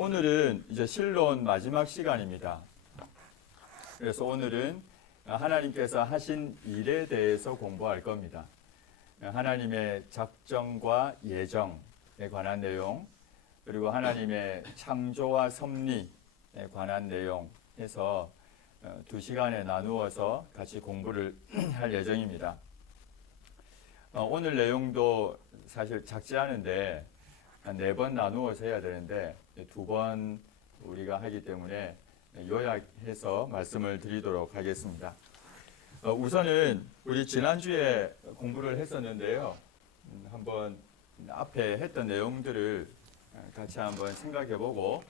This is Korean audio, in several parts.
오늘은 이제 실론 마지막 시간입니다. 그래서 오늘은 하나님께서 하신 일에 대해서 공부할 겁니다. 하나님의 작정과 예정에 관한 내용, 그리고 하나님의 창조와 섭리에 관한 내용 해서 2시간에 나누어서 같이 공부를 할 예정입니다. 오늘 내용도 사실 작지 않은데 한 4번 나누어서 해야 되는데 2번 우리가 하기 때문에 요약해서 말씀을 드리도록 하겠습니다. 우선은 우리 지난주에 공부를 했었는데요. 한번 앞에 했던 내용들을 같이 한번 생각해보고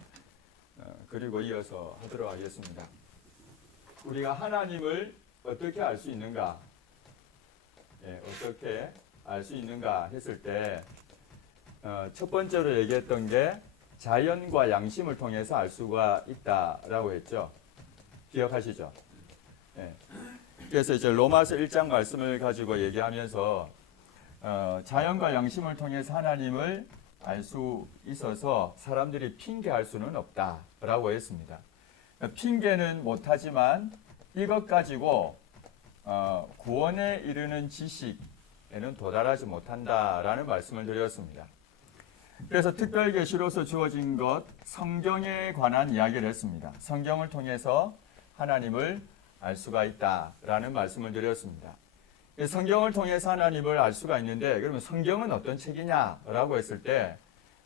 그리고 이어서 하도록 하겠습니다. 우리가 하나님을 어떻게 알 수 있는가? 어떻게 알 수 있는가 했을 때 첫 번째로 얘기했던 게 자연과 양심을 통해서 알 수가 있다라고 했죠. 기억하시죠? 그래서 이제 로마서 1장 말씀을 가지고 얘기하면서 자연과 양심을 통해서 하나님을 알 수 있어서 사람들이 핑계할 수는 없다라고 했습니다. 핑계는 못하지만 이것 가지고 구원에 이르는 지식에는 도달하지 못한다라는 말씀을 드렸습니다. 그래서 특별계시로서 주어진 것 성경에 관한 이야기를 했습니다. 성경을 통해서 하나님을 알 수가 있다라는 말씀을 드렸습니다. 성경을 통해서 하나님을 알 수가 있는데 그러면 성경은 어떤 책이냐라고 했을 때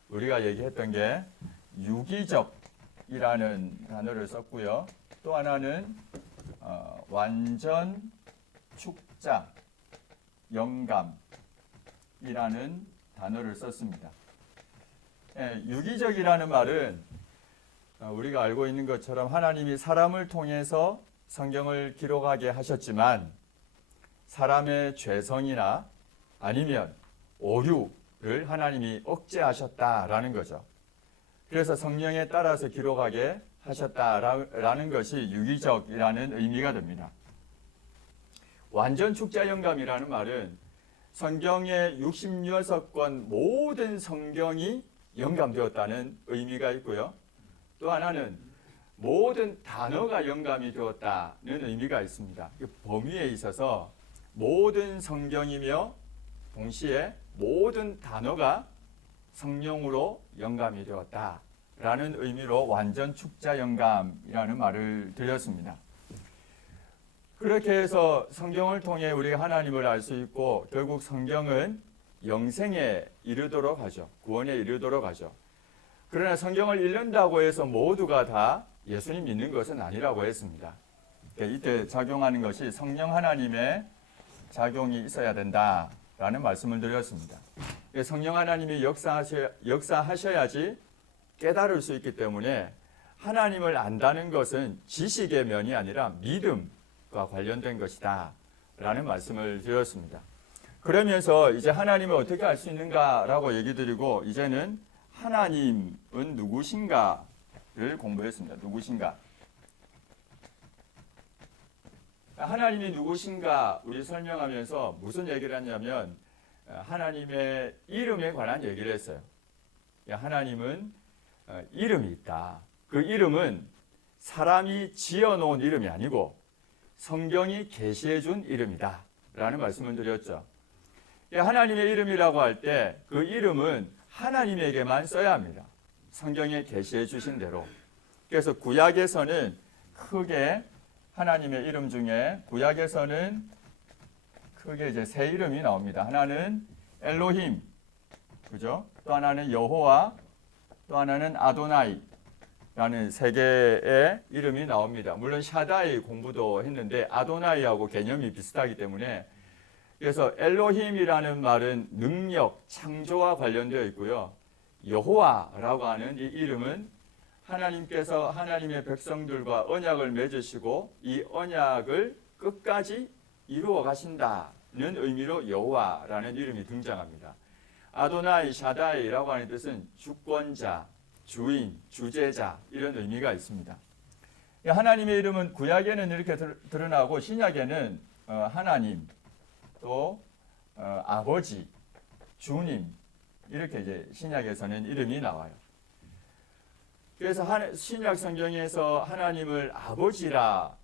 우리가 얘기했던 게 유기적이라는 단어를 썼고요. 또 하나는 완전 축자 영감이라는 단어를 썼습니다. 유기적이라는 말은 우리가 알고 있는 것처럼 하나님이 사람을 통해서 성경을 기록하게 하셨지만 사람의 죄성이나 아니면 오류를 하나님이 억제하셨다라는 거죠. 그래서 성령에 따라서 기록하게 하셨다라는 것이 유기적이라는 의미가 됩니다. 완전 축자 영감이라는 말은 성경의 66권 모든 성경이 영감되었다는 의미가 있고요. 또 하나는 모든 단어가 영감이 되었다는 의미가 있습니다. 범위에 있어서 모든 성경이며 동시에 모든 단어가 성령으로 영감이 되었다라는 의미로 완전 축자 영감이라는 말을 드렸습니다. 그렇게 해서 성경을 통해 우리가 하나님을 알 수 있고 결국 성경은 영생에 이르도록 하죠. 구원에 이르도록 하죠. 그러나 성경을 읽는다고 해서 모두가 다 예수님 믿는 것은 아니라고 했습니다. 이때 작용하는 것이 성령 하나님의 작용이 있어야 된다라는 말씀을 드렸습니다. 성령 하나님이 역사하셔야지 깨달을 수 있기 때문에 하나님을 안다는 것은 지식의 면이 아니라 믿음과 관련된 것이다 라는 말씀을 드렸습니다. 그러면서 이제 하나님을 어떻게 알 수 있는가라고 얘기 드리고 이제는 하나님은 누구신가를 공부했습니다. 누구신가? 하나님이 누구신가 우리 설명하면서 무슨 얘기를 했냐면 하나님의 이름에 관한 얘기를 했어요. 하나님은 이름이 있다. 그 이름은 사람이 지어놓은 이름이 아니고 성경이 계시해 준 이름이다 라는 말씀을 드렸죠. 하나님의 이름이라고 할 때 그 이름은 하나님에게만 써야 합니다. 성경에 계시해 주신 대로. 그래서 구약에서는 크게 하나님의 이름 중에 구약에서는 크게 이제 세 이름이 나옵니다. 하나는 엘로힘, 그죠? 또 하나는 여호와, 또 하나는 아도나이라는 세 개의 이름이 나옵니다. 물론 샤다이 공부도 했는데 아도나이하고 개념이 비슷하기 때문에 그래서 엘로힘이라는 말은 능력, 창조와 관련되어 있고요. 여호와라고 하는 이 이름은 하나님께서 하나님의 백성들과 언약을 맺으시고 이 언약을 끝까지 이루어 가신다는 의미로 여호와라는 이름이 등장합니다. 아도나이, 샤다이라고 하는 뜻은 주권자, 주인, 주제자 이런 의미가 있습니다. 하나님의 이름은 구약에는 이렇게 드러나고 신약에는 하나님, 또 아버지, 주님 이렇게 이제 신약에서는 이름이 나와요. 그래서 신약 성경에서 하나님을 아버지라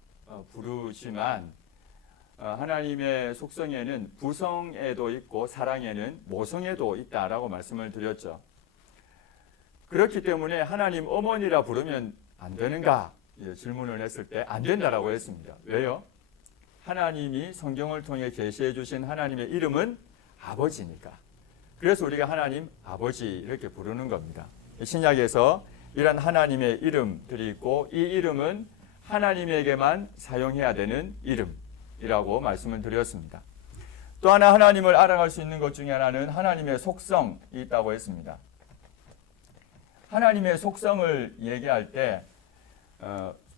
부르지만 하나님의 속성에는 부성에도 있고 사랑에는 모성에도 있다라고 말씀을 드렸죠. 그렇기 때문에 하나님 어머니라 부르면 안 되는가 질문을 했을 때 안 된다라고 했습니다. 왜요? 하나님이 성경을 통해 계시해 주신 하나님의 이름은 아버지니까. 그래서 우리가 하나님 아버지 이렇게 부르는 겁니다. 신약에서 이런 하나님의 이름들이 있고 이 이름은 하나님에게만 사용해야 되는 이름이라고 말씀을 드렸습니다. 또 하나 하나님을 알아갈 수 있는 것 중에 하나는 하나님의 속성이 있다고 했습니다. 하나님의 속성을 얘기할 때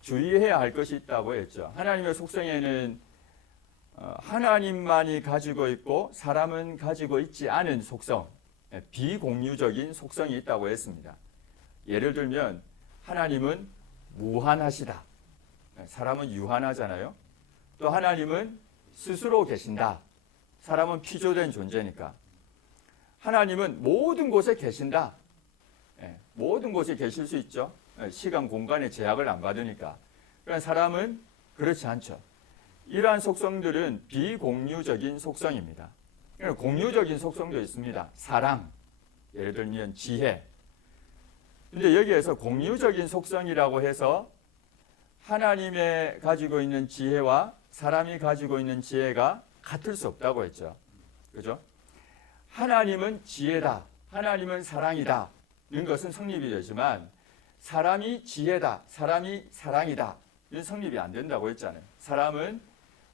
주의해야 할 것이 있다고 했죠. 하나님의 속성에는 하나님만이 가지고 있고 사람은 가지고 있지 않은 속성, 비공유적인 속성이 있다고 했습니다. 예를 들면 하나님은 무한하시다. 사람은 유한하잖아요. 또 하나님은 스스로 계신다. 사람은 피조된 존재니까. 하나님은 모든 곳에 계신다. 모든 곳에 계실 수 있죠. 시간, 공간의 제약을 안 받으니까. 그러나 사람은 그렇지 않죠. 이러한 속성들은 비공유적인 속성입니다. 공유적인 속성도 있습니다. 사랑, 예를 들면 지혜. 근데 여기에서 공유적인 속성이라고 해서 하나님의 가지고 있는 지혜와 사람이 가지고 있는 지혜가 같을 수 없다고 했죠. 그죠? 하나님은 지혜다. 하나님은 사랑이다. 이런 것은 성립이 되지만 사람이 지혜다. 사람이 사랑이다. 이런 성립이 안 된다고 했잖아요. 사람은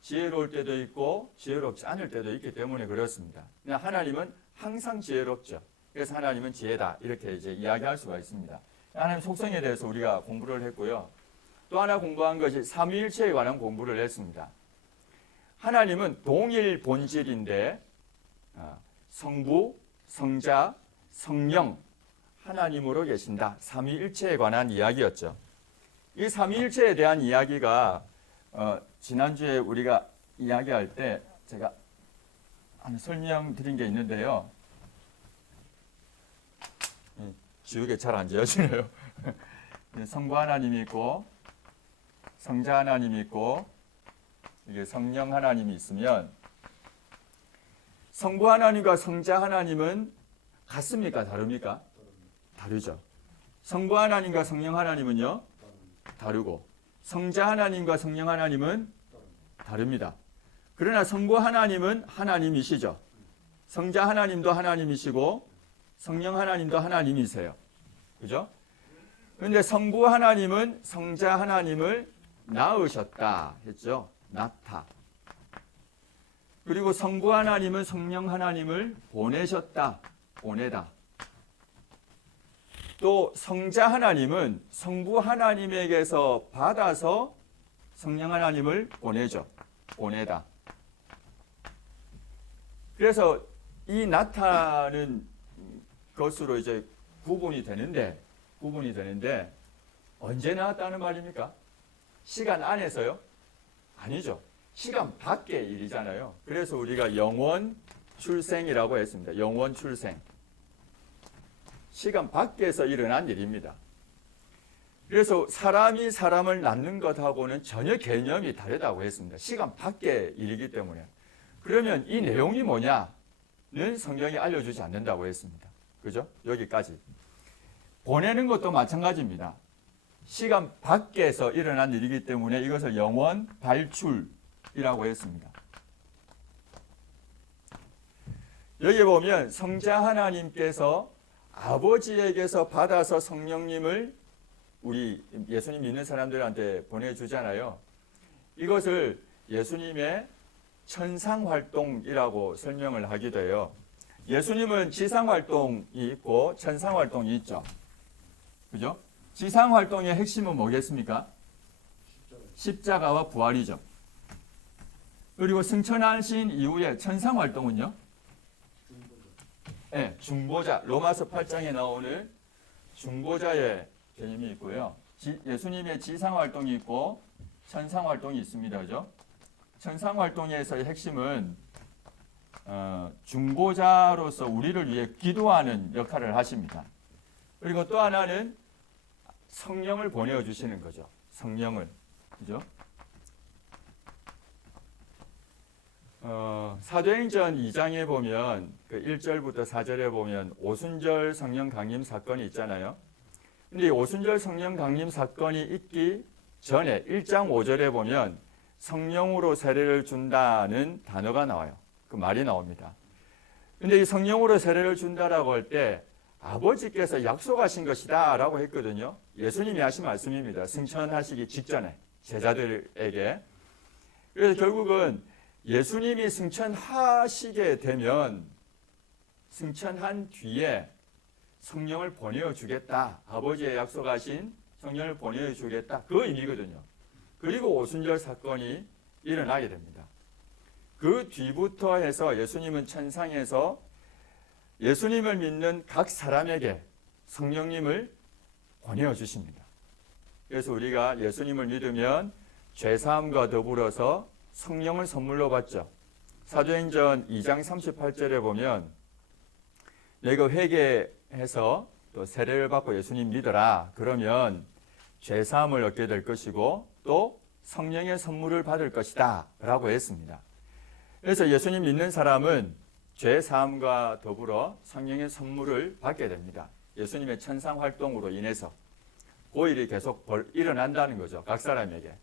지혜로울 때도 있고 지혜롭지 않을 때도 있기 때문에 그렇습니다. 그냥 하나님은 항상 지혜롭죠. 그래서 하나님은 지혜다. 이렇게 이제 이야기할 수가 있습니다. 하나님 속성에 대해서 우리가 공부를 했고요. 또 하나 공부한 것이 삼위일체에 관한 공부를 했습니다. 하나님은 동일 본질인데 성부, 성자, 성령 하나님으로 계신다. 삼위일체에 관한 이야기였죠. 이 삼위일체에 대한 이야기가 지난주에 우리가 이야기할 때 제가 설명드린 게 있는데요. 지우개 잘 안 지어지네요. 성부 하나님이 있고 성자 하나님이 있고 이게 성령 하나님이 있으면 성부 하나님과 성자 하나님은 같습니까? 다릅니까? 다르죠. 성부 하나님과 성령 하나님은요? 다르고 성자 하나님과 성령 하나님은 다릅니다. 그러나 성부 하나님은 하나님이시죠. 성자 하나님도 하나님이시고 성령 하나님도 하나님이세요. 그죠? 그런데 성부 하나님은 성자 하나님을 낳으셨다 했죠. 낳다. 그리고 성부 하나님은 성령 하나님을 보내셨다. 보내다. 또 성자 하나님은 성부 하나님에게서 받아서 성령 하나님을 보내죠. 보내다. 그래서 이 나타는 것으로 이제 구분이 되는데 언제 나왔다는 말입니까? 시간 안에서요? 아니죠. 시간 밖의 일이잖아요. 그래서 우리가 영원 출생이라고 했습니다. 영원 출생. 시간 밖에서 일어난 일입니다. 그래서 사람이 사람을 낳는 것하고는 전혀 개념이 다르다고 했습니다. 시간 밖의 일이기 때문에. 그러면 이 내용이 뭐냐는 성경이 알려주지 않는다고 했습니다. 그죠? 여기까지. 보내는 것도 마찬가지입니다. 시간 밖에서 일어난 일이기 때문에 이것을 영원 발출이라고 했습니다. 여기 보면 성자 하나님께서 아버지에게서 받아서 성령님을 우리 예수님 믿는 사람들한테 보내주잖아요. 이것을 예수님의 천상활동이라고 설명을 하기도 해요. 예수님은 지상활동이 있고 천상활동이 있죠. 그죠? 지상활동의 핵심은 뭐겠습니까? 십자가와 부활이죠. 그리고 승천하신 이후에 천상활동은요? 네, 중보자, 로마서 8장에 나오는 중보자의 개념이 있고요. 예수님의 지상활동이 있고 천상활동이 있습니다. 그죠? 천상활동에서의 핵심은 중보자로서 우리를 위해 기도하는 역할을 하십니다. 그리고 또 하나는 성령을 보내어 주시는 거죠. 성령을. 그죠? 사도행전 2장에 보면 그 1절부터 4절에 보면 오순절 성령 강림 사건이 있잖아요. 근데 이 오순절 성령 강림 사건이 있기 전에 1장 5절에 보면 성령으로 세례를 준다는 단어가 나와요. 그 말이 나옵니다. 근데 이 성령으로 세례를 준다라고 할 때 아버지께서 약속하신 것이다 라고 했거든요. 예수님이 하신 말씀입니다. 승천하시기 직전에 제자들에게. 그래서 결국은 예수님이 승천하시게 되면 승천한 뒤에 성령을 보내어 주겠다. 아버지의 약속하신 성령을 보내어 주겠다. 그 의미거든요. 그리고 오순절 사건이 일어나게 됩니다. 그 뒤부터 해서 예수님은 천상에서 예수님을 믿는 각 사람에게 성령님을 보내어 주십니다. 그래서 우리가 예수님을 믿으면 죄사함과 더불어서 성령을 선물로 받죠. 사도행전 2장 38절에 보면 내가 회개해서 또 세례를 받고 예수님 믿어라. 그러면 죄사함을 얻게 될 것이고 또 성령의 선물을 받을 것이다 라고 했습니다. 그래서 예수님 믿는 사람은 죄사함과 더불어 성령의 선물을 받게 됩니다. 예수님의 천상 활동으로 인해서 그 일이 계속 일어난다는 거죠. 각 사람에게.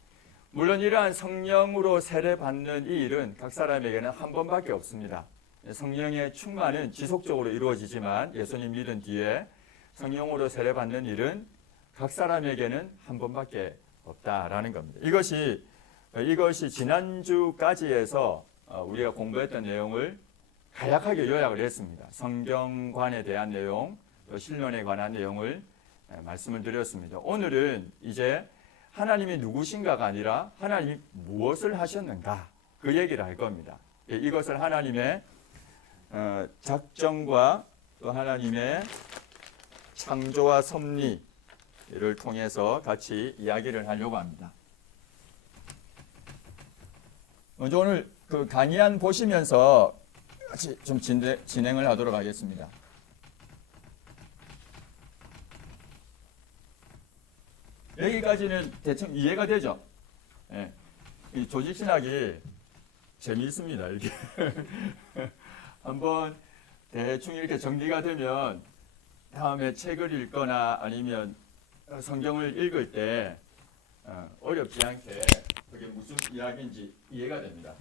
물론 이러한 성령으로 세례받는 이 일은 각 사람에게는 한 번밖에 없습니다. 성령의 충만은 지속적으로 이루어지지만 예수님 믿은 뒤에 성령으로 세례받는 일은 각 사람에게는 한 번밖에 없다라는 겁니다. 이것이 지난주까지 해서 우리가 공부했던 내용을 간략하게 요약을 했습니다. 성경관에 대한 내용, 또 신론에 관한 내용을 말씀을 드렸습니다. 오늘은 이제 하나님이 누구신가가 아니라 하나님이 무엇을 하셨는가 그 얘기를 할 겁니다. 이것을 하나님의 작정과 또 하나님의 창조와 섭리를 통해서 같이 이야기를 하려고 합니다. 먼저 오늘 그 강의안 보시면서 같이 좀 진행을 하도록 하겠습니다. 여기까지는 대충 이해가 되죠? 예. 이 조직신학이 재미있습니다. 이렇게 한번 대충 이렇게 정리가 되면 다음에 책을 읽거나 아니면 성경을 읽을 때 어렵지 않게 그게 무슨 이야기인지 이해가 됩니다.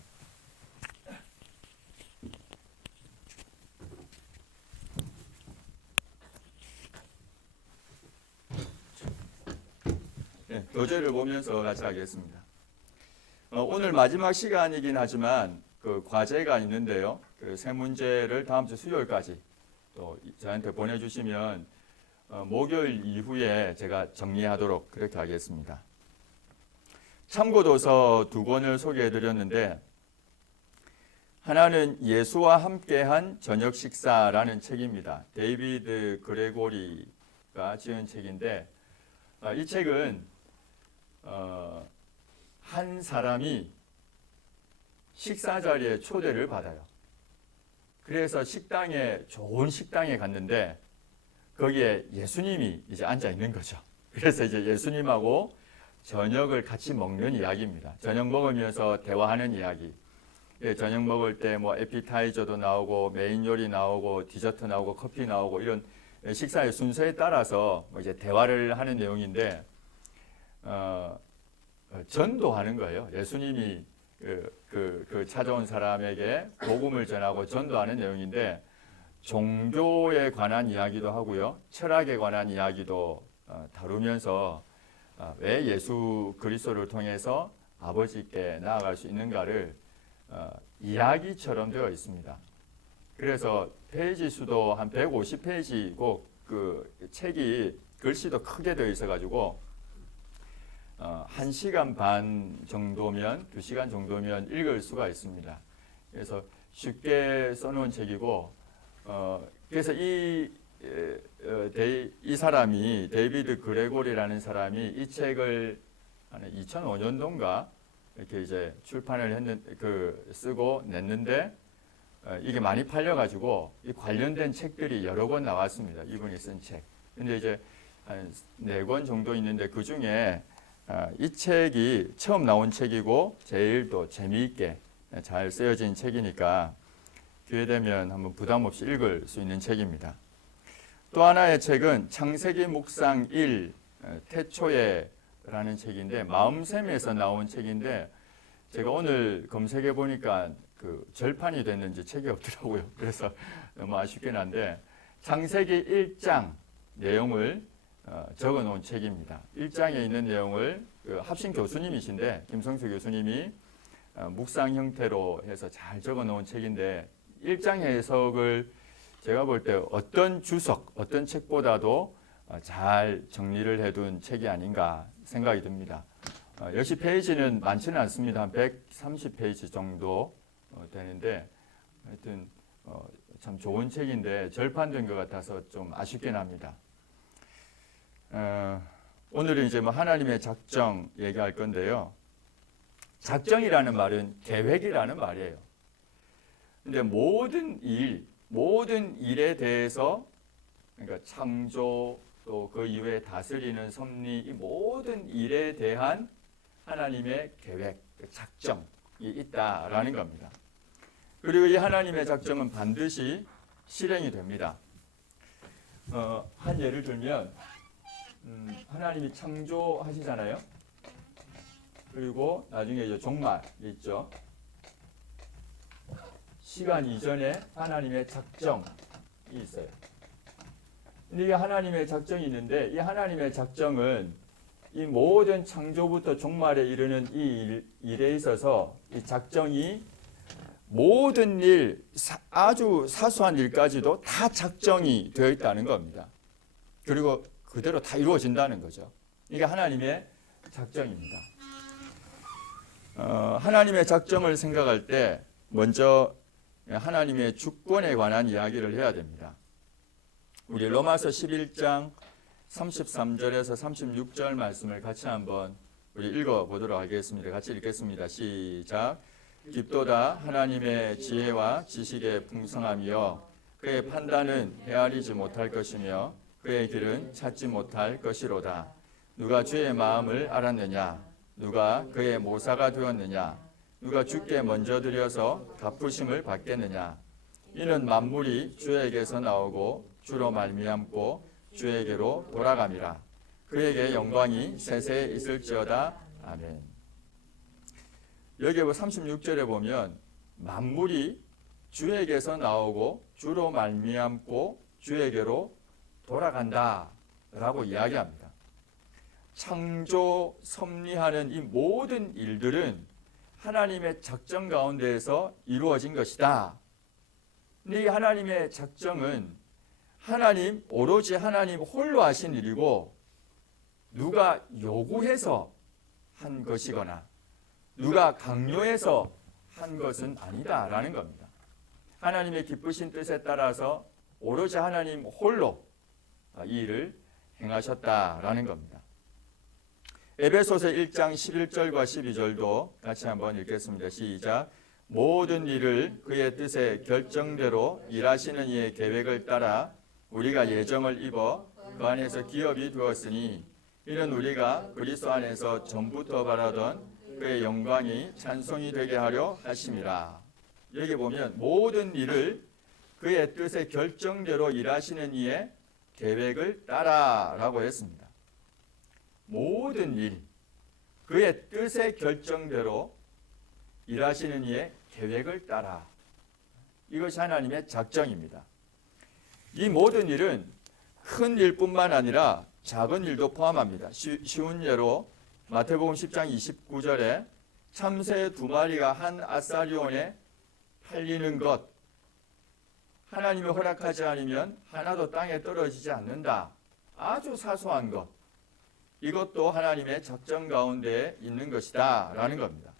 네, 교재를 보면서 같이 하겠습니다. 오늘 마지막 시간이긴 하지만 그 과제가 있는데요. 그 세 문제를 다음 주 수요일까지 또 저한테 보내주시면 목요일 이후에 제가 정리하도록 그렇게 하겠습니다. 참고도서 2권을 소개해드렸는데 하나는 예수와 함께한 저녁 식사라는 책입니다. 데이비드 그레고리가 지은 책인데 이 책은 한 사람이 식사 자리에 초대를 받아요. 그래서 좋은 식당에 갔는데 거기에 예수님이 이제 앉아 있는 거죠. 그래서 이제 예수님하고 저녁을 같이 먹는 이야기입니다. 저녁 먹으면서 대화하는 이야기. 저녁 먹을 때 뭐 에피타이저도 나오고 메인 요리 나오고 디저트 나오고 커피 나오고 이런 식사의 순서에 따라서 이제 대화를 하는 내용인데 전도하는 거예요. 예수님이 그 찾아온 사람에게 복음을 전하고 전도하는 내용인데 종교에 관한 이야기도 하고요. 철학에 관한 이야기도 다루면서 왜 예수 그리스도를 통해서 아버지께 나아갈 수 있는가를 이야기처럼 되어 있습니다. 그래서 페이지 수도 한 150페이지고 그 책이 글씨도 크게 되어 있어가지고 1시간 반 정도면 2시간 정도면 읽을 수가 있습니다. 그래서 쉽게 써놓은 책이고 그래서 이 사람이 데이비드 그레고리라는 사람이 이 책을 2005년도인가 이렇게 이제 출판을 쓰고 냈는데 이게 많이 팔려가지고 이 관련된 책들이 여러 권 나왔습니다. 이분이 쓴 책. 근데 이제 한 4권 정도 있는데 그 중에 이 책이 처음 나온 책이고 제일 또 재미있게 잘 쓰여진 책이니까 기회 되면 한번 부담 없이 읽을 수 있는 책입니다. 또 하나의 책은 창세기 묵상 1 태초에라는 책인데 마음샘에서 나온 책인데 제가 오늘 검색해 보니까 그 절판이 됐는지 책이 없더라고요. 그래서 너무 아쉽긴 한데 창세기 1장 내용을 적어 놓은 책입니다. 1장에 있는 내용을 그 합신 교수님이신데 김성수 교수님이 묵상 형태로 해서 잘 적어 놓은 책인데 1장 해석을 제가 볼 때 어떤 주석, 어떤 책보다도 잘 정리를 해둔 책이 아닌가 생각이 듭니다. 역시 페이지는 많지는 않습니다. 한 130페이지 정도 되는데 하여튼 참 좋은 책인데 절판된 것 같아서 좀 아쉽긴 합니다. 오늘은 이제 뭐 하나님의 작정 얘기할 건데요. 작정이라는 말은 계획이라는 말이에요. 근데 모든 일에 대해서 그러니까 창조 또 그 이외에 다스리는 섭리 이 모든 일에 대한 하나님의 계획, 작정이 있다라는 겁니다. 그리고 이 하나님의 작정은 반드시 실행이 됩니다. 한 예를 들면 하나님이 창조하시잖아요. 그리고 나중에 이제 종말이 있죠. 시간 이전에 하나님의 작정이 있어요. 근데 이게 하나님의 작정이 있는데 이 하나님의 작정은 이 모든 창조부터 종말에 이르는 이 일에 있어서 이 작정이 모든 일, 아주 사소한 일까지도 다 작정이 되어 있다는 겁니다. 그리고 그대로 다 이루어진다는 거죠. 이게 하나님의 작정입니다. 하나님의 작정을 생각할 때 먼저 하나님의 주권에 관한 이야기를 해야 됩니다. 우리 로마서 11장 33절에서 36절 말씀을 같이 한번 우리 읽어보도록 하겠습니다. 같이 읽겠습니다. 시작. 깊도다 하나님의 지혜와 지식의 풍성함이여 그의 판단은 헤아리지 못할 것이며 그의 길은 찾지 못할 것이로다. 누가 주의 마음을 알았느냐? 누가 그의 모사가 되었느냐? 누가 주께 먼저 드려서 갚으심을 받겠느냐? 이는 만물이 주에게서 나오고 주로 말미암고 주에게로 돌아감이라. 그에게 영광이 세세에 있을지어다. 아멘. 여기 36절에 보면 만물이 주에게서 나오고 주로 말미암고 주에게로 돌아간다라고 이야기합니다. 창조, 섭리하는 이 모든 일들은 하나님의 작정 가운데에서 이루어진 것이다. 근데 이 하나님의 작정은 오로지 하나님 홀로 하신 일이고 누가 요구해서 한 것이거나 누가 강요해서 한 것은 아니다라는 겁니다. 하나님의 기쁘신 뜻에 따라서 오로지 하나님 홀로 이 일을 행하셨다라는 겁니다. 에베소서 1장 11절과 12절도 같이 한번 읽겠습니다. 시작. 모든 일을 그의 뜻의 결정대로 일하시는 이의 계획을 따라 우리가 예정을 입어 그 안에서 기업이 되었으니 이는 우리가 그리스도 안에서 전부터 바라던 그의 영광이 찬송이 되게 하려 하심이라. 여기 보면 모든 일을 그의 뜻의 결정대로 일하시는 이의 계획을 따라라고 했습니다. 모든 일, 그의 뜻의 결정대로 일하시는 이의 계획을 따라. 이것이 하나님의 작정입니다. 이 모든 일은 큰 일뿐만 아니라 작은 일도 포함합니다. 쉬운 예로 마태복음 10장 29절에 참새 2마리가 한 아사리온에 팔리는 것, 하나님이 허락하지 않으면 하나도 땅에 떨어지지 않는다. 아주 사소한 것, 이것도 하나님의 작정 가운데 있는 것이다 라는 겁니다.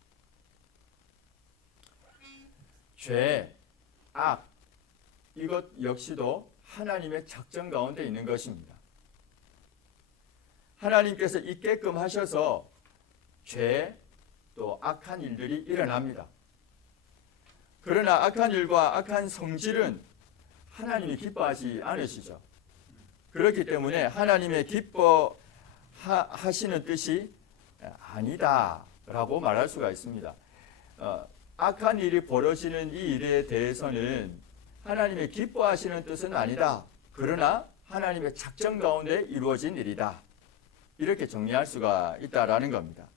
죄, 악, 이것 역시도 하나님의 작정 가운데 있는 것입니다. 하나님께서 있게끔 하셔서 죄, 또 악한 일들이 일어납니다. 그러나 악한 일과 악한 성질은 하나님이 기뻐하지 않으시죠. 그렇기 때문에 하나님의 기뻐하시는 뜻이 아니다라고 말할 수가 있습니다. 악한 일이 벌어지는 이 일에 대해서는 하나님의 기뻐하시는 뜻은 아니다. 그러나 하나님의 작정 가운데 이루어진 일이다. 이렇게 정리할 수가 있다라는 겁니다.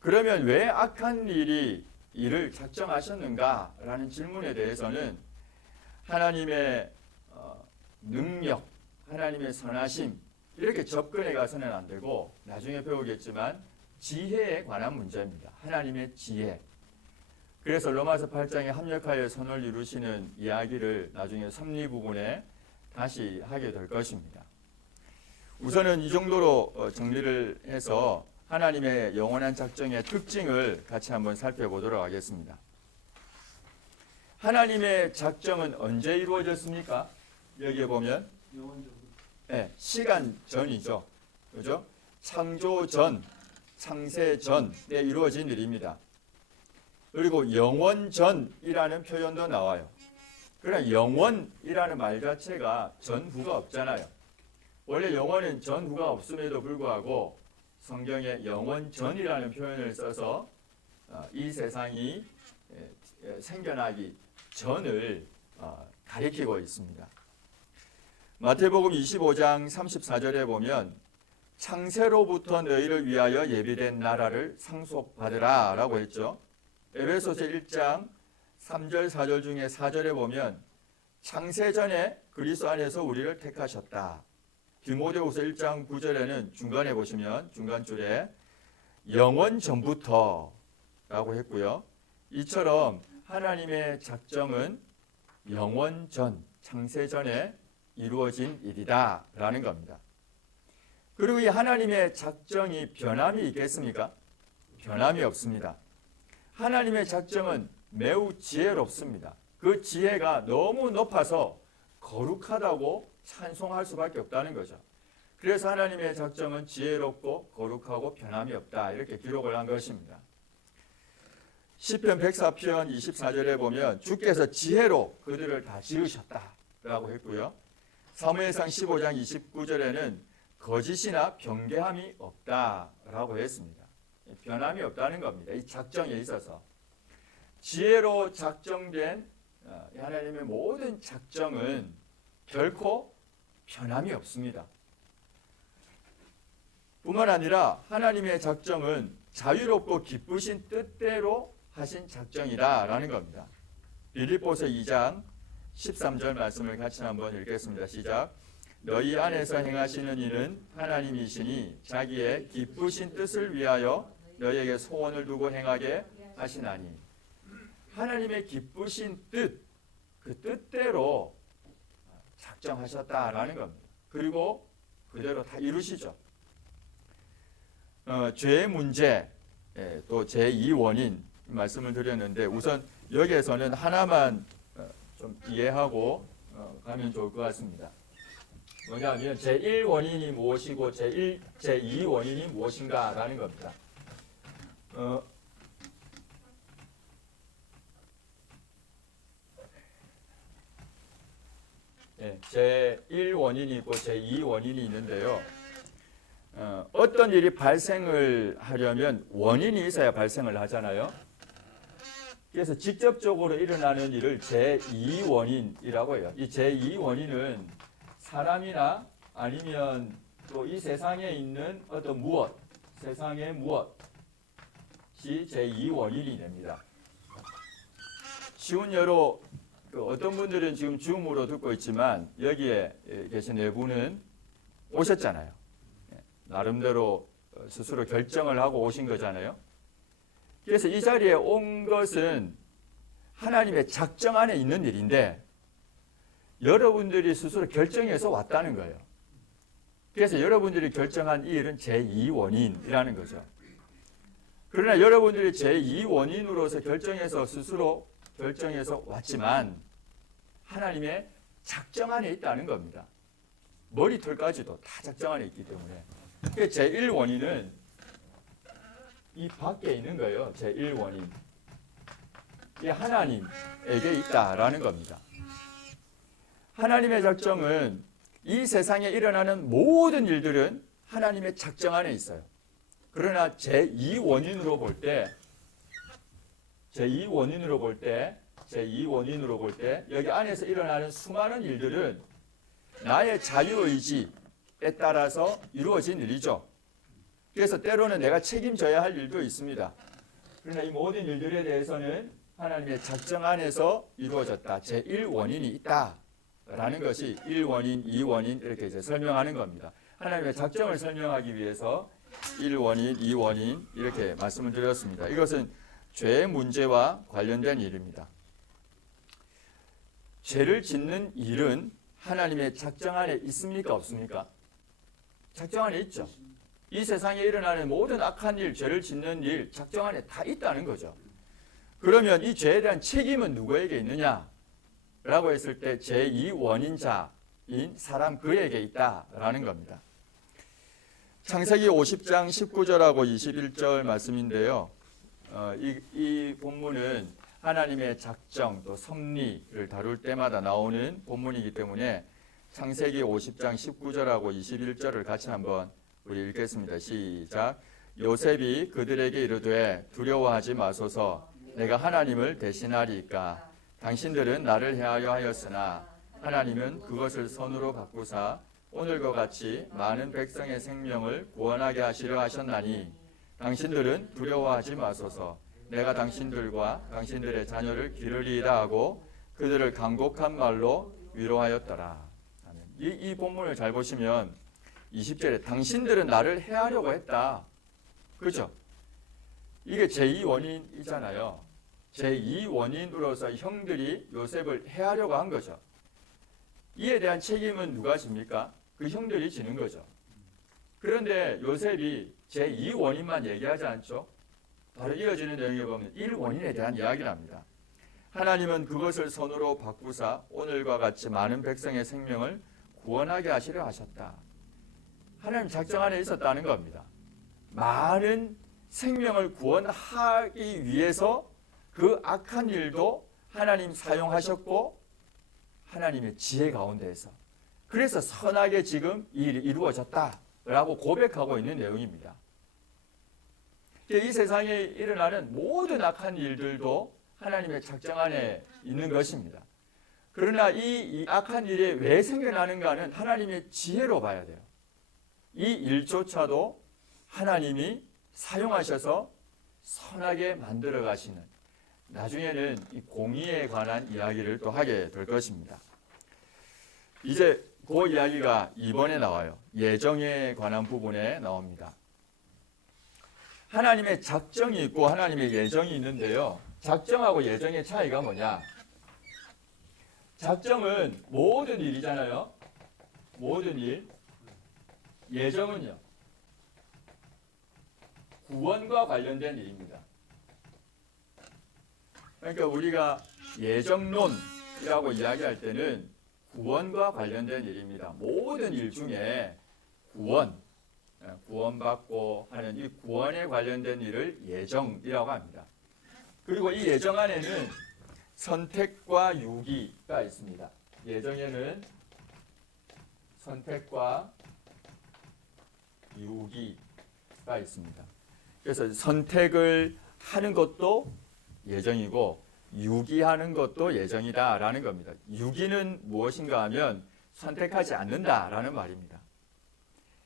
그러면 왜 악한 일을 작정하셨는가라는 질문에 대해서는 하나님의 능력, 하나님의 선하심 이렇게 접근해 가서는 안 되고 나중에 배우겠지만 지혜에 관한 문제입니다. 하나님의 지혜. 그래서 로마서 8장에 합력하여 선을 이루시는 이야기를 나중에 섭리 부분에 다시 하게 될 것입니다. 우선은 이 정도로 정리를 해서 하나님의 영원한 작정의 특징을 같이 한번 살펴보도록 하겠습니다. 하나님의 작정은 언제 이루어졌습니까? 여기에 보면 시간 전이죠. 그죠? 창조 전, 창세 전에 이루어진 일입니다. 그리고 영원 전이라는 표현도 나와요. 그러나 영원이라는 말 자체가 전후가 없잖아요. 원래 영원은 전후가 없음에도 불구하고 성경에 영원 전이라는 표현을 써서 이 세상이 생겨나기 전을 가리키고 있습니다. 마태복음 25장 34절에 보면 창세로부터 너희를 위하여 예비된 나라를 상속받으라 라고 했죠. 에베소서 1장 3절 4절 중에 4절에 보면 창세전에 그리스도 안에서 우리를 택하셨다. 디모데후서 1장 9절에는 중간에 보시면 중간줄에 영원 전부터 라고 했고요. 이처럼 하나님의 작정은 영원 전, 창세전에 이루어진 일이다 라는 겁니다. 그리고 이 하나님의 작정이 변함이 있겠습니까? 변함이 없습니다. 하나님의 작정은 매우 지혜롭습니다. 그 지혜가 너무 높아서 거룩하다고 찬송할 수밖에 없다는 거죠. 그래서 하나님의 작정은 지혜롭고 거룩하고 변함이 없다 이렇게 기록을 한 것입니다. 시편 104편 24절에 보면 주께서 지혜로 그들을 다 지으셨다라고 했고요. 사무엘상 15장 29절에는 거짓이나 변개함이 없다라고 했습니다. 변함이 없다는 겁니다. 이 작정에 있어서 지혜로 작정된 하나님의 모든 작정은 결코 변함이 없습니다. 뿐만 아니라 하나님의 작정은 자유롭고 기쁘신 뜻대로 하신 작정이다라는 겁니다. 빌립보서 2장 13절 말씀을 같이 한번 읽겠습니다. 시작. 너희 안에서 행하시는 이는 하나님이시니 자기의 기쁘신 뜻을 위하여 너희에게 소원을 두고 행하게 하시나니. 하나님의 기쁘신 뜻, 그 뜻대로 작정하셨다라는 겁니다. 그리고 그대로 다 이루시죠. 죄의 문제, 또 제2 원인 말씀을 드렸는데 우선 여기에서는 하나만 좀 이해하고 가면 좋을 것 같습니다. 뭐냐면 제1 원인이 무엇이고 제2 원인이 무엇인가라는 겁니다. 제1 원인이 있고 제2 원인이 있는데요. 어떤 일이 발생을 하려면 원인이 있어야 발생을 하잖아요. 그래서 직접적으로 일어나는 일을 제2 원인이라고 해요. 이 제2 원인은 사람이나 아니면 또 이 세상에 있는 어떤 무엇, 세상의 무엇이 제2 원인이 됩니다. 쉬운 예로 어떤 분들은 지금 줌으로 듣고 있지만 여기에 계신 네 분은 오셨잖아요. 나름대로 스스로 결정을 하고 오신 거잖아요. 그래서 이 자리에 온 것은 하나님의 작정 안에 있는 일인데 여러분들이 스스로 결정해서 왔다는 거예요. 그래서 여러분들이 결정한 이 일은 제2 원인이라는 거죠. 그러나 여러분들이 제2 원인으로서 스스로 결정해서 왔지만 하나님의 작정 안에 있다는 겁니다. 머리털까지도 다 작정 안에 있기 때문에. 제1 원인은 이 밖에 있는 거예요. 제1 원인. 이게 하나님에게 있다라는 겁니다. 하나님의 작정은 이 세상에 일어나는 모든 일들은 하나님의 작정 안에 있어요. 그러나 제2원인으로 볼 때 여기 안에서 일어나는 수많은 일들은 나의 자유의지에 따라서 이루어진 일이죠. 그래서 때로는 내가 책임져야 할 일도 있습니다. 그러나 이 모든 일들에 대해서는 하나님의 작정 안에서 이루어졌다. 제1원인이 있다라는 것이 1원인, 2원인 이렇게 이제 설명하는 겁니다. 하나님의 작정을 설명하기 위해서 1원인, 2원인 이렇게 말씀을 드렸습니다. 이것은 죄의 문제와 관련된 일입니다. 죄를 짓는 일은 하나님의 작정 안에 있습니까? 없습니까? 작정 안에 있죠. 이 세상에 일어나는 모든 악한 일, 죄를 짓는 일, 작정 안에 다 있다는 거죠. 그러면 이 죄에 대한 책임은 누구에게 있느냐? 라고 했을 때 제2원인자인 사람 그에게 있다라는 겁니다. 창세기 50장 19절하고 21절 말씀인데요. 이 본문은 하나님의 작정 또 섭리를 다룰 때마다 나오는 본문이기 때문에 창세기 50장 19절하고 21절을 같이 한번 우리 읽겠습니다. 시작. 요셉이 그들에게 이르되 두려워하지 마소서 내가 하나님을 대신하리이까 당신들은 나를 해하려 하였으나 하나님은 그것을 선으로 바꾸사 오늘과 같이 많은 백성의 생명을 구원하게 하시려 하셨나니 당신들은 두려워하지 마소서 내가 당신들과 당신들의 자녀를 기르리이다 하고 그들을 간곡한 말로 위로하였더라. 이 본문을 잘 보시면 20절에 당신들은 나를 해하려고 했다. 그렇죠? 이게 제2원인이잖아요. 제2원인으로서 형들이 요셉을 해하려고 한 거죠. 이에 대한 책임은 누가 집니까? 그 형들이 지는 거죠. 그런데 요셉이 제2원인만 얘기하지 않죠. 바로 이어지는 내용에 보면 1원인에 대한 이야기를 합니다. 하나님은 그것을 선으로 바꾸사 오늘과 같이 많은 백성의 생명을 구원하게 하시려 하셨다. 하나님 작정 안에 있었다는 겁니다. 많은 생명을 구원하기 위해서 그 악한 일도 하나님 사용하셨고 하나님의 지혜 가운데에서 그래서 선하게 지금 이 일이 이루어졌다라고 고백하고 있는 내용입니다. 이 세상에 일어나는 모든 악한 일들도 하나님의 작정 안에 있는 것입니다. 그러나 이 악한 일이 왜 생겨나는가는 하나님의 지혜로 봐야 돼요. 이 일조차도 하나님이 사용하셔서 선하게 만들어 가시는 나중에는 이 공의에 관한 이야기를 또 하게 될 것입니다. 이제 그 이야기가 이번에 나와요. 예정에 관한 부분에 나옵니다. 하나님의 작정이 있고 하나님의 예정이 있는데요. 작정하고 예정의 차이가 뭐냐? 작정은 모든 일이잖아요. 모든 일. 예정은요. 구원과 관련된 일입니다. 그러니까 우리가 예정론이라고 이야기할 때는 구원과 관련된 일입니다. 모든 일 중에 구원받고 하는 이 구원에 관련된 일을 예정이라고 합니다. 그리고 이 예정 안에는 선택과 유기가 있습니다. 예정에는 선택과 유기가 있습니다. 그래서 선택을 하는 것도 예정이고 유기하는 것도 예정이다라는 겁니다. 유기는 무엇인가 하면 선택하지 않는다라는 말입니다.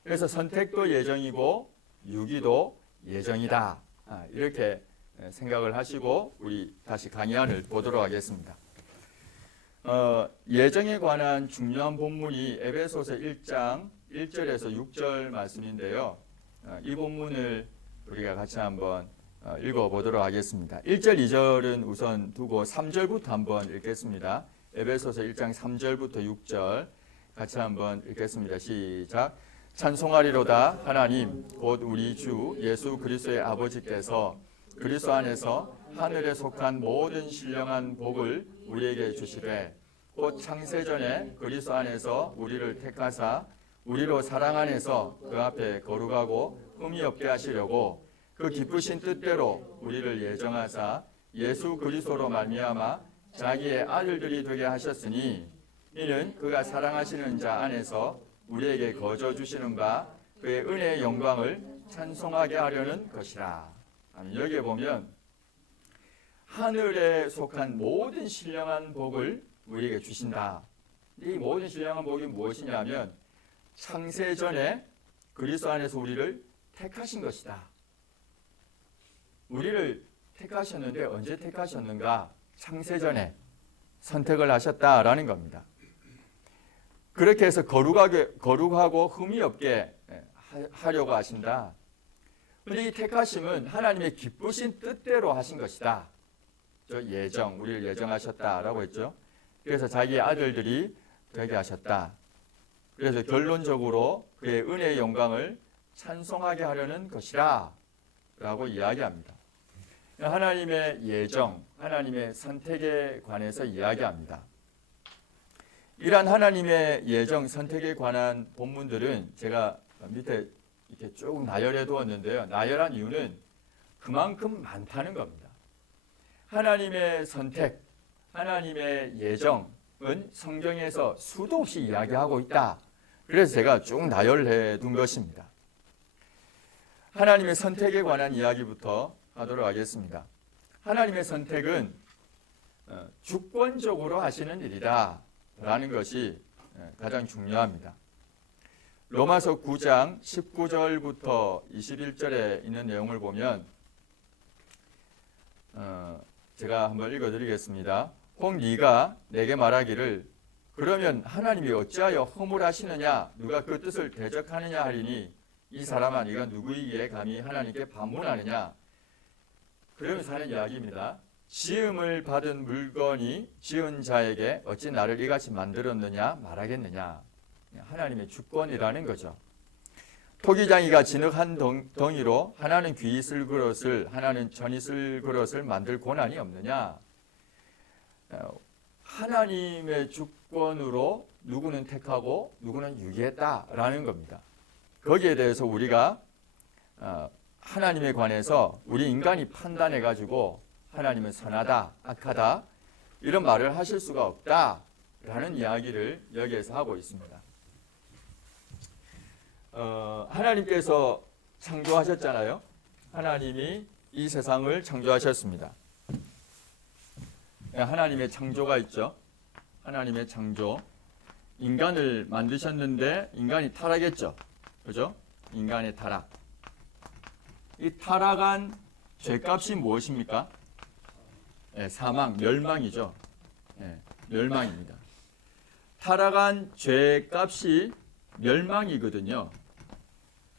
그래서 선택도 예정이고 유기도 예정이다. 이렇게 생각을 하시고 우리 다시 강의안을 보도록 하겠습니다. 예정에 관한 중요한 본문이 에베소서 1장 1절에서 6절 말씀인데요. 이 본문을 우리가 같이 한번 읽어보도록 하겠습니다. 1절, 2절은 우선 두고 3절부터 한번 읽겠습니다. 에베소서 1장 3절부터 6절 같이 한번 읽겠습니다. 시작. 찬송하리로다 하나님 곧 우리 주 예수 그리스도의 아버지께서 그리스도 안에서 하늘에 속한 모든 신령한 복을 우리에게 주시되 곧 창세전에 그리스도 안에서 우리를 택하사 우리로 사랑 안에서 그 앞에 거룩하고 흠이 없게 하시려고 그 기쁘신 뜻대로 우리를 예정하사 예수 그리스도로 말미암아 자기의 아들들이 되게 하셨으니 이는 그가 사랑하시는 자 안에서 우리에게 거저 주시는 바 그의 은혜의 영광을 찬송하게 하려는 것이라. 여기에 보면 하늘에 속한 모든 신령한 복을 우리에게 주신다. 이 모든 신령한 복이 무엇이냐면 창세전에 그리스도 안에서 우리를 택하신 것이다. 우리를 택하셨는데 언제 택하셨는가? 창세전에 선택을 하셨다라는 겁니다. 그렇게 해서 거룩하고 흠이 없게 하려고 하신다. 그런데 이 택하심은 하나님의 기쁘신 뜻대로 하신 것이다. 우리를 예정하셨다라고 했죠. 그래서 자기의 아들들이 되게 하셨다. 그래서 결론적으로 그의 은혜의 영광을 찬송하게 하려는 것이라 라고 이야기합니다. 하나님의 예정, 하나님의 선택에 관해서 이야기합니다. 이러한 하나님의 예정, 선택에 관한 본문들은 제가 밑에 이렇게 쭉 나열해 두었는데요. 나열한 이유는 그만큼 많다는 겁니다. 하나님의 선택, 하나님의 예정은 성경에서 수도 없이 이야기하고 있다. 그래서 제가 쭉 나열해 둔 것입니다. 하나님의 선택에 관한 이야기부터 하도록 하겠습니다. 하나님의 선택은 주권적으로 하시는 일이다 라는 것이 가장 중요합니다. 로마서 9장 19절부터 21절에 있는 내용을 보면 제가 한번 읽어드리겠습니다. 혹 네가 내게 말하기를 그러면 하나님이 어찌하여 허물하시느냐 누가 그 뜻을 대적하느냐 하리니 이 사람아 네가 누구이기에 감히 하나님께 반문하느냐. 그러면서 하는 이야기입니다. 지음을 받은 물건이 지은 자에게 어찌 나를 이같이 만들었느냐 말하겠느냐. 하나님의 주권이라는 거죠. 토기장이가 진흙 덩이로 하나는 귀 있을 그릇을 하나는 천 있을 그릇을 만들 고난이 없느냐. 하나님의 주권으로 누구는 택하고 누구는 유기했다라는 겁니다. 거기에 대해서 우리가 하나님에 관해서 우리 인간이 판단해 가지고 하나님은 선하다, 악하다 이런 말을 하실 수가 없다라는 이야기를 여기에서 하고 있습니다. 하나님께서 창조하셨잖아요. 하나님이 이 세상을 창조하셨습니다. 하나님의 창조가 있죠. 하나님의 창조. 인간을 만드셨는데 인간이 타락했죠. 그죠? 인간의 타락. 이 타락한 죄값이 무엇입니까? 사망, 멸망이죠. 멸망입니다. 타락한 죄값이 멸망이거든요.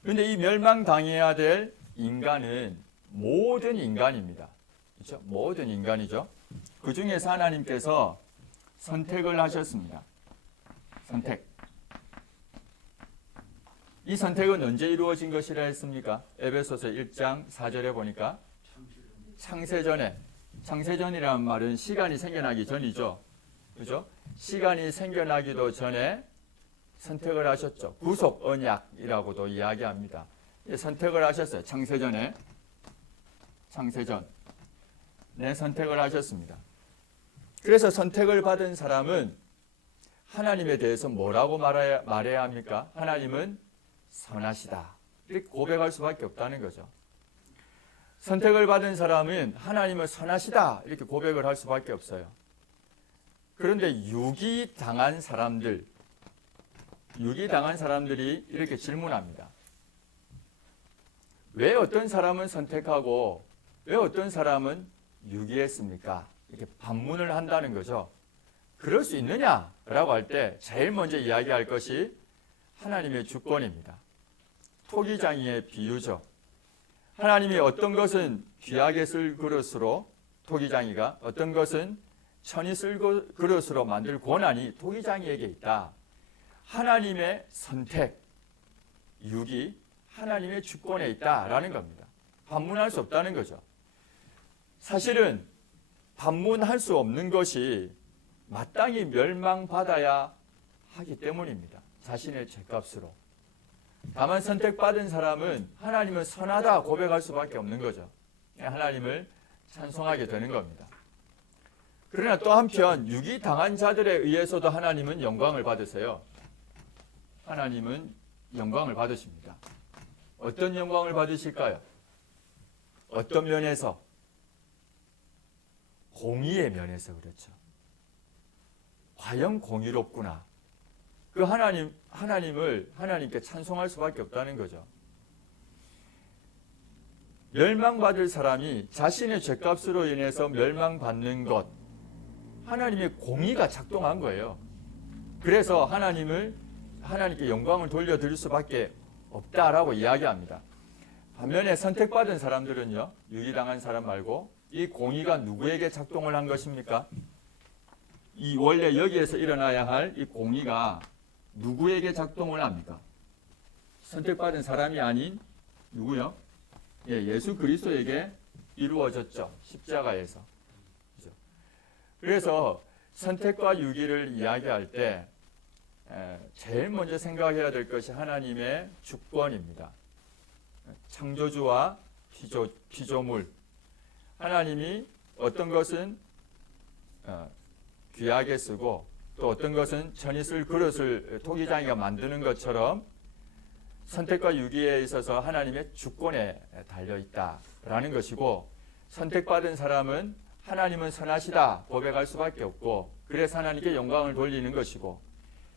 그런데 이 멸망당해야 될 인간은 모든 인간입니다. 그렇죠? 모든 인간이죠. 그 중에서 하나님께서 선택을 하셨습니다. 선택. 이 선택은 언제 이루어진 것이라 했습니까? 에베소서 1장 4절에 보니까 창세전에, 창세전이라는 말은 시간이 생겨나기 전이죠. 그죠? 시간이 생겨나기도 전에 선택을 하셨죠. 구속 언약이라고도 이야기합니다. 선택을 하셨어요. 창세전에. 창세전. 네, 선택을 하셨습니다. 그래서 선택을 받은 사람은 하나님에 대해서 뭐라고 말해야 합니까? 하나님은 선하시다. 이렇게 고백할 수밖에 없다는 거죠. 선택을 받은 사람은 하나님은 선하시다. 이렇게 고백을 할 수밖에 없어요. 그런데 유기당한 사람들이 이렇게 질문합니다. 왜 어떤 사람은 선택하고 왜 어떤 사람은 유기했습니까? 이렇게 반문을 한다는 거죠. 그럴 수 있느냐라고 할 때 제일 먼저 이야기할 것이 하나님의 주권입니다. 토기장이의 비유죠. 하나님이 어떤 것은 귀하게 쓸 그릇으로 토기장이가 어떤 것은 천이 쓸 그릇으로 만들 권한이 토기장이에게 있다. 하나님의 선택, 유기, 하나님의 주권에 있다라는 겁니다. 반문할 수 없다는 거죠. 사실은 반문할 수 없는 것이 마땅히 멸망받아야 하기 때문입니다. 자신의 죄값으로. 다만 선택받은 사람은 하나님은 선하다 고백할 수밖에 없는 거죠. 하나님을 찬송하게 되는 겁니다. 그러나 또 한편 유기 당한 자들에 의해서도 하나님은 영광을 받으세요. 하나님은 영광을 받으십니다. 어떤 영광을 받으실까요? 어떤 면에서? 공의의 면에서 그렇죠. 과연 공의롭구나. 그 하나님께 찬송할 수밖에 없다는 거죠. 멸망받을 사람이 자신의 죄값으로 인해서 멸망받는 것, 하나님의 공의가 작동한 거예요. 그래서 하나님께 영광을 돌려드릴 수밖에 없다라고 이야기합니다. 반면에 선택받은 사람들은요, 유기당한 사람 말고 이 공의가 누구에게 작동을 한 것입니까? 이 원래 여기에서 일어나야 할 이 공의가 누구에게 작동을 합니까? 선택받은 사람이 아닌 누구요? 예수 그리스도에게 이루어졌죠. 십자가에서. 그래서 선택과 유기를 이야기할 때 제일 먼저 생각해야 될 것이 하나님의 주권입니다. 창조주와 피조물. 하나님이 어떤 것은 귀하게 쓰고 또 어떤 것은 천이 쓸 그릇을 토기장이가 만드는 것처럼 선택과 유기에 있어서 하나님의 주권에 달려있다라는 것이고, 선택받은 사람은 하나님은 선하시다 고백할 수밖에 없고, 그래서 하나님께 영광을 돌리는 것이고,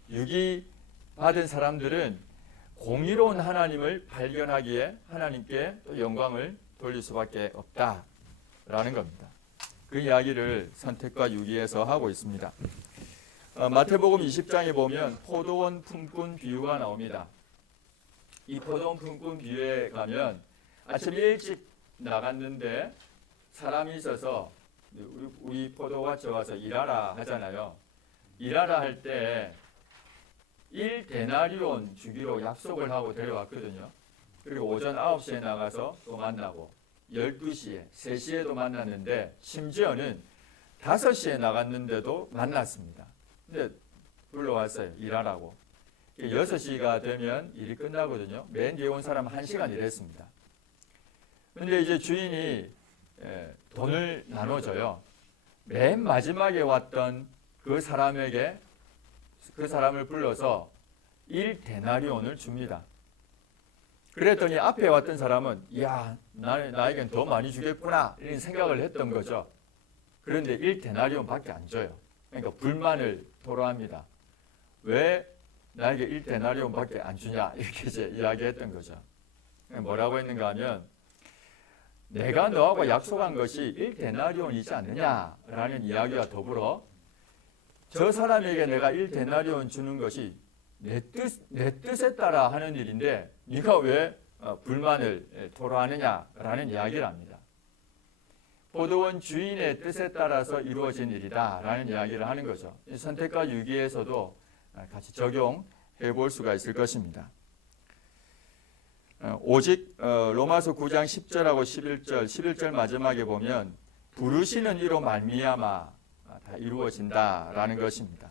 유기받은 사람들은 공의로운 하나님을 발견하기에 하나님께 또 영광을 돌릴 수밖에 없다라는 겁니다. 그 이야기를 선택과 유기에서 하고 있습니다. 마태복음 20장에 보면 포도원 품꾼 비유가 나옵니다. 이 포도원 품꾼 비유에 가면 아침 일찍 나갔는데 사람이 있어서 우리 포도밭에 와서 일하라 하잖아요. 일하라 할 때 1데나리온 주기로 약속을 하고 데려왔거든요. 그리고 오전 9시에 나가서 또 만나고 12시에, 3시에도 만났는데 심지어는 5시에 나갔는데도 만났습니다. 근데 불러왔어요. 일하라고. 6시가 되면 일이 끝나거든요. 맨 뒤에 온 사람 1시간 일했습니다. 근데 이제 주인이 돈을 나눠줘요. 맨 마지막에 왔던 그 사람에게 그 사람을 불러서 1데나리온을 줍니다. 그랬더니 앞에 왔던 사람은 이야, 나에겐 더 많이 주겠구나 이런 생각을 했던 거죠. 그런데 1데나리온 밖에 안 줘요. 그러니까 불만을 토로합니다. 왜 나에게 1데나리온 밖에 안 주냐 이렇게 이제 이야기했던 거죠. 뭐라고 했는가 하면 내가 너하고 약속한 것이 1데나리온이지 않느냐라는 이야기와 더불어 저 사람에게 내가 1데나리온 주는 것이 내 뜻에 따라 하는 일인데 네가 왜 불만을 토로하느냐라는 이야기를 합니다. 포도원 주인의 뜻에 따라서 이루어진 일이다라는 이야기를 하는 거죠. 선택과 유기에서도 같이 적용해 볼 수가 있을 것입니다. 오직 로마서 9장 10절하고 11절 마지막에 보면 부르시는 이로 말미암아 다 이루어진다라는 것입니다.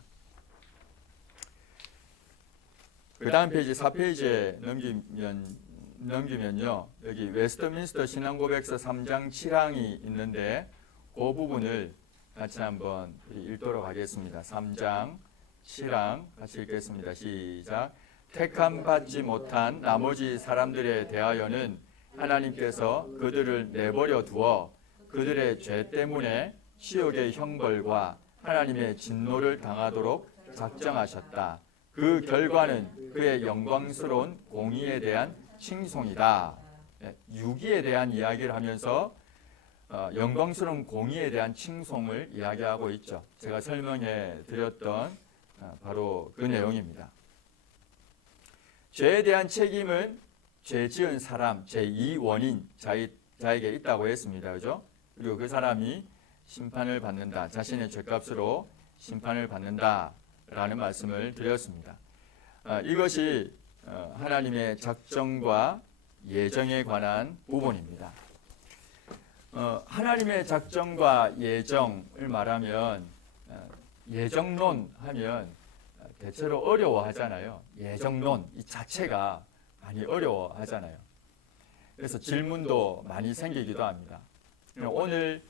그 다음 페이지 4페이지에 넘기면요. 여기 웨스트민스터 신앙고백서 3장 7항이 있는데 그 부분을 같이 한번 읽도록 하겠습니다. 3장 7항 같이 읽겠습니다. 시작. 택함 받지 못한 나머지 사람들에 대하여는 하나님께서 그들을 내버려 두어 그들의 죄 때문에 지옥의 형벌과 하나님의 진노를 당하도록 작정하셨다. 그 결과는 그의 영광스러운 공의에 대한 칭송이다. 유기에 대한 이야기를 하면서 영광스러운 공의에 대한 칭송을 이야기하고 있죠. 제가 설명해 드렸던 바로 그 내용입니다. 죄에 대한 책임은 죄 지은 사람, 제2원인 자에게 있다고 했습니다. 그죠? 그리고 그 사람이 심판을 받는다. 자신의 죄값으로 심판을 받는다라는 말씀을 드렸습니다. 이것이 하나님의 작정과 예정에 관한 부분입니다. 하나님의 작정과 예정을 말하면 예정론 하면 대체로 어려워하잖아요. 예정론 이 자체가 많이 어려워하잖아요. 그래서 질문도 많이 생기기도 합니다. 오늘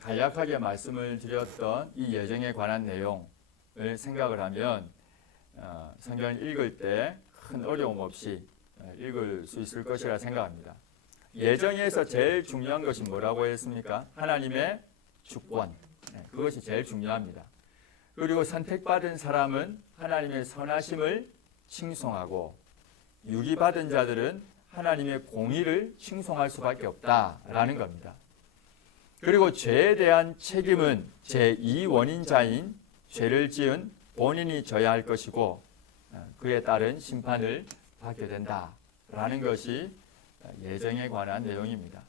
간략하게 말씀을 드렸던 이 예정에 관한 내용을 생각을 하면 성경을 읽을 때 큰 어려움 없이 읽을 수 있을 것이라 생각합니다. 예정에서 제일 중요한 것이 뭐라고 했습니까? 하나님의 주권. 그것이 제일 중요합니다. 그리고 선택받은 사람은 하나님의 선하심을 칭송하고 유리받은 자들은 하나님의 공의를 칭송할 수밖에 없다라는 겁니다. 그리고 죄에 대한 책임은 제2원인자인 죄를 지은 본인이 져야 할 것이고 그에 따른 심판을 받게 된다라는 것이 예정에 관한 내용입니다.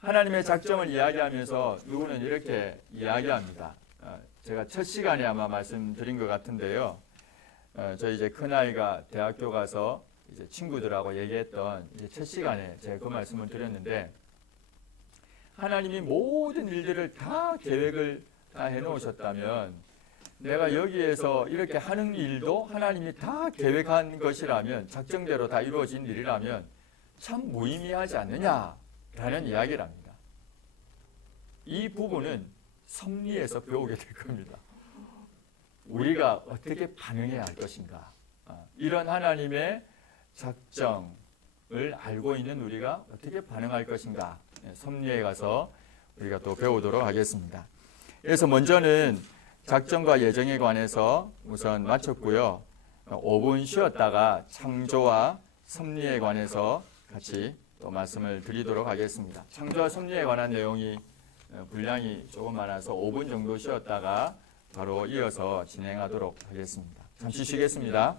하나님의 작정을 이야기하면서 누구는 이렇게 이야기합니다. 제가 첫 시간에 아마 말씀드린 것 같은데요. 저희 이제 큰아이가 대학교 가서 이제 친구들하고 얘기했던 이제 첫 시간에 제가 그 말씀을 드렸는데 하나님이 모든 일들을 다 계획을 다 해놓으셨다면 내가 여기에서 이렇게 하는 일도 하나님이 다 계획한 것이라면 작정대로 다 이루어진 일이라면 참 무의미하지 않느냐라는 이야기를 합니다. 이 부분은 섭리에서 배우게 될 겁니다. 우리가 어떻게 반응해야 할 것인가. 이런 하나님의 작정을 알고 있는 우리가 어떻게 반응할 것인가. 섭리에 가서 우리가 또 배우도록 하겠습니다. 그래서 먼저는 작정과 예정에 관해서 우선 마쳤고요. 5분 쉬었다가 창조와 섭리에 관해서 같이 또 말씀을 드리도록 하겠습니다. 창조와 섭리에 관한 내용이 분량이 조금 많아서 5분 정도 쉬었다가 바로 이어서 진행하도록 하겠습니다. 잠시 쉬겠습니다.